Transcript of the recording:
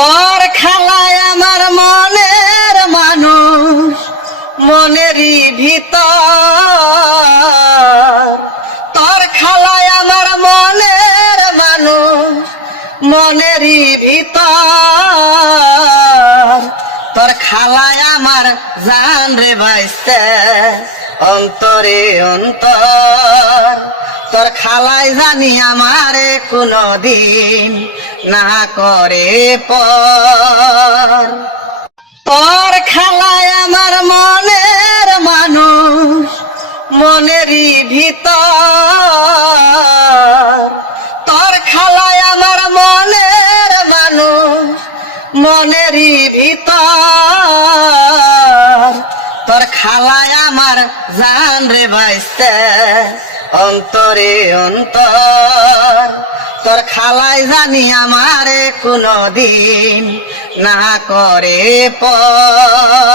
তোর খেলায় আমার মনের মানুষ, মনেরই ভিতর। তোর খেলায় আমার মনের মানুষ, মনেরই ভিতর। তোর খালায় আমার জান রে ভাইস্তে অন্তরে অন্তর। তোর খালাই জানি আমারে কোনো দিন না করে পর। খালায় আমার মনের মানুষ মনেরই ভিতর। তোর খালায় আমার মনের মানুষ মনেরই ভিতর। তোর খালায় আমার জান রে ভাইস্তে অন্তরে অন্তর। তোর খালাই জানি আমারে কোনো দিন না করে পর